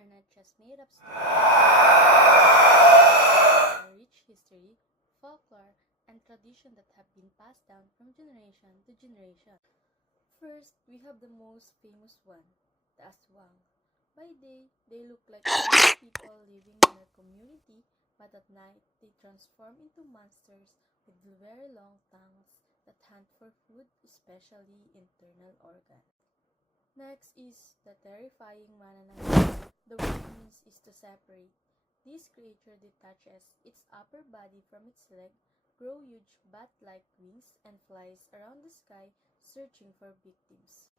are not just made-up stories. They are a rich history, folklore, and tradition that have been passed down from generation to generation. First, we have the most famous one, the aswang. By day, they look like normal people living in our community, but at night, they transform into monsters with very long tongues that hunt for food, especially internal organs. Next is the terrifying manananggal. The word means is to separate. This creature detaches its upper body from its leg, grow huge bat-like wings, and flies around the sky searching for victims.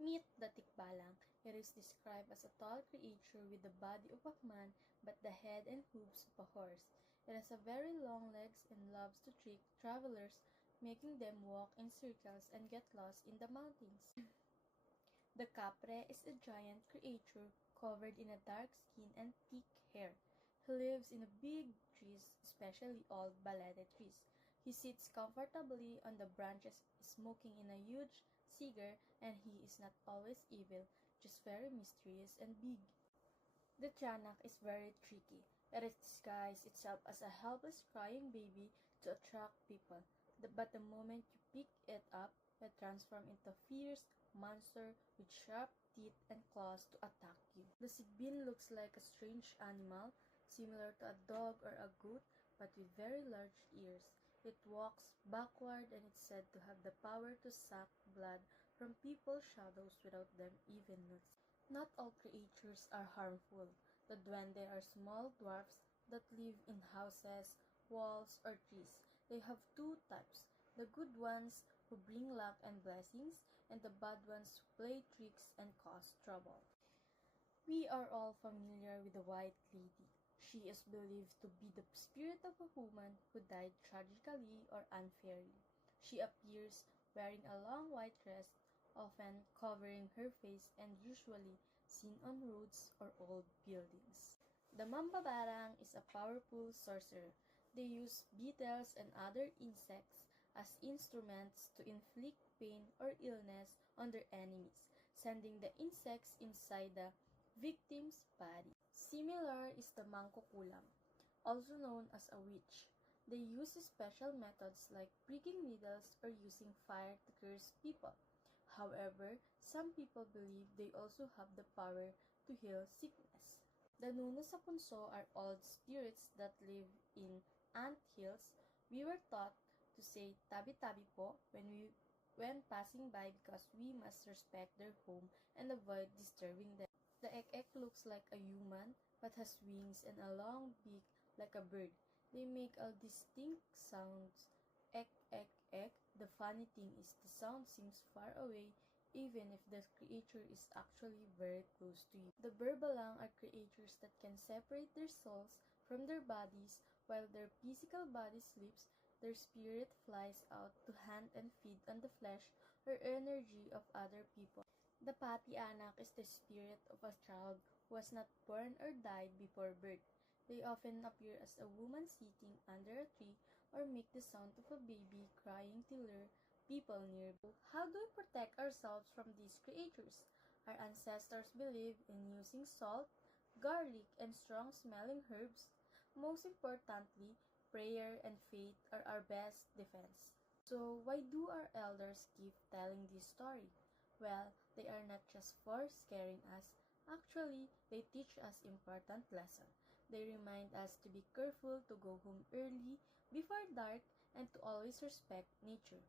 Meet the tikbalang. It is described as a tall creature with the body of a man but the head and hooves of a horse. It has a very long legs and loves to trick travelers, making them walk in circles and get lost in the mountains. The capre is a giant creature covered in a dark skin and thick hair. He lives in big trees, especially old balete trees. He sits comfortably on the branches, smoking in a huge cigar, and he is not always evil, just very mysterious and big. The tiyanak is very tricky. It disguises itself as a helpless crying baby to attract people. But the moment you pick it up, it transforms into a fierce monster with sharp teeth and claws to attack you. The sigbin looks like a strange animal, similar to a dog or a goat, but with very large ears. It walks backward and is said to have the power to suck blood from people's shadows without them even noticing. Not all creatures are harmful. The duende are small dwarfs that live in houses, walls, or trees. They have two types: the good ones who bring luck and blessings, and the bad ones who play tricks and cause trouble. We are all familiar with the White Lady. She is believed to be the spirit of a woman who died tragically or unfairly. She appears wearing a long white dress, often covering her face and usually seen on roads or old buildings. The Mambabarang is a powerful sorcerer. They use beetles and other insects as instruments to inflict pain or illness on their enemies, sending the insects inside the victim's body. Similar is the Mangkukulam, also known as a witch. They use special methods like pricking needles or using fire to curse people. However, some people believe they also have the power to heal sickness. The Nuno sa Punso are old spirits that live in ant hills. We were taught to say tabi-tabi po when passing by because we must respect their home and avoid disturbing them. The ek-ek looks like a human but has wings and a long beak like a bird. They make a distinct sounds, ek ek ek. The funny thing is the sound seems far away even if the creature is actually very close to you. The Burbalang are creatures that can separate their souls from their bodies while their physical body sleeps. Their spirit flies out to hunt and feed on the flesh or energy of other people. The Pati Anak is the spirit of a child who was not born or died before birth. They often appear as a woman sitting under a tree or make the sound of a baby crying to lure people nearby. How do we protect ourselves from these creatures? Our ancestors believed in using salt, garlic, and strong-smelling herbs. Most importantly, prayer and faith are our best defense. So, why do our elders keep telling this story? Well, they are not just for scaring us. Actually, they teach us important lessons. They remind us to be careful, to go home early, before dark, and to always respect nature.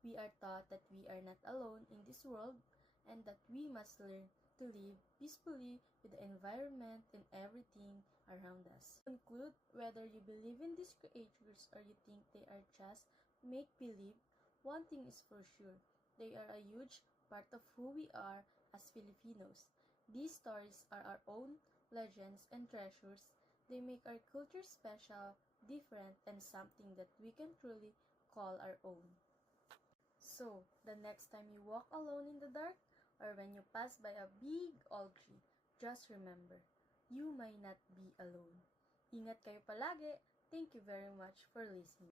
We are taught that we are not alone in this world and that we must learn to live peacefully with the environment and everything around us. To conclude, whether you believe in these creatures or you think they are just make-believe, one thing is for sure: they are a huge part of who we are as Filipinos. These stories are our own legends and treasures. They make our culture special, different, and something that we can truly call our own. So, the next time you walk alone in the dark or when you pass by a big old tree, just remember, you may not be alone. Ingat kayo palagi. Thank you very much for listening.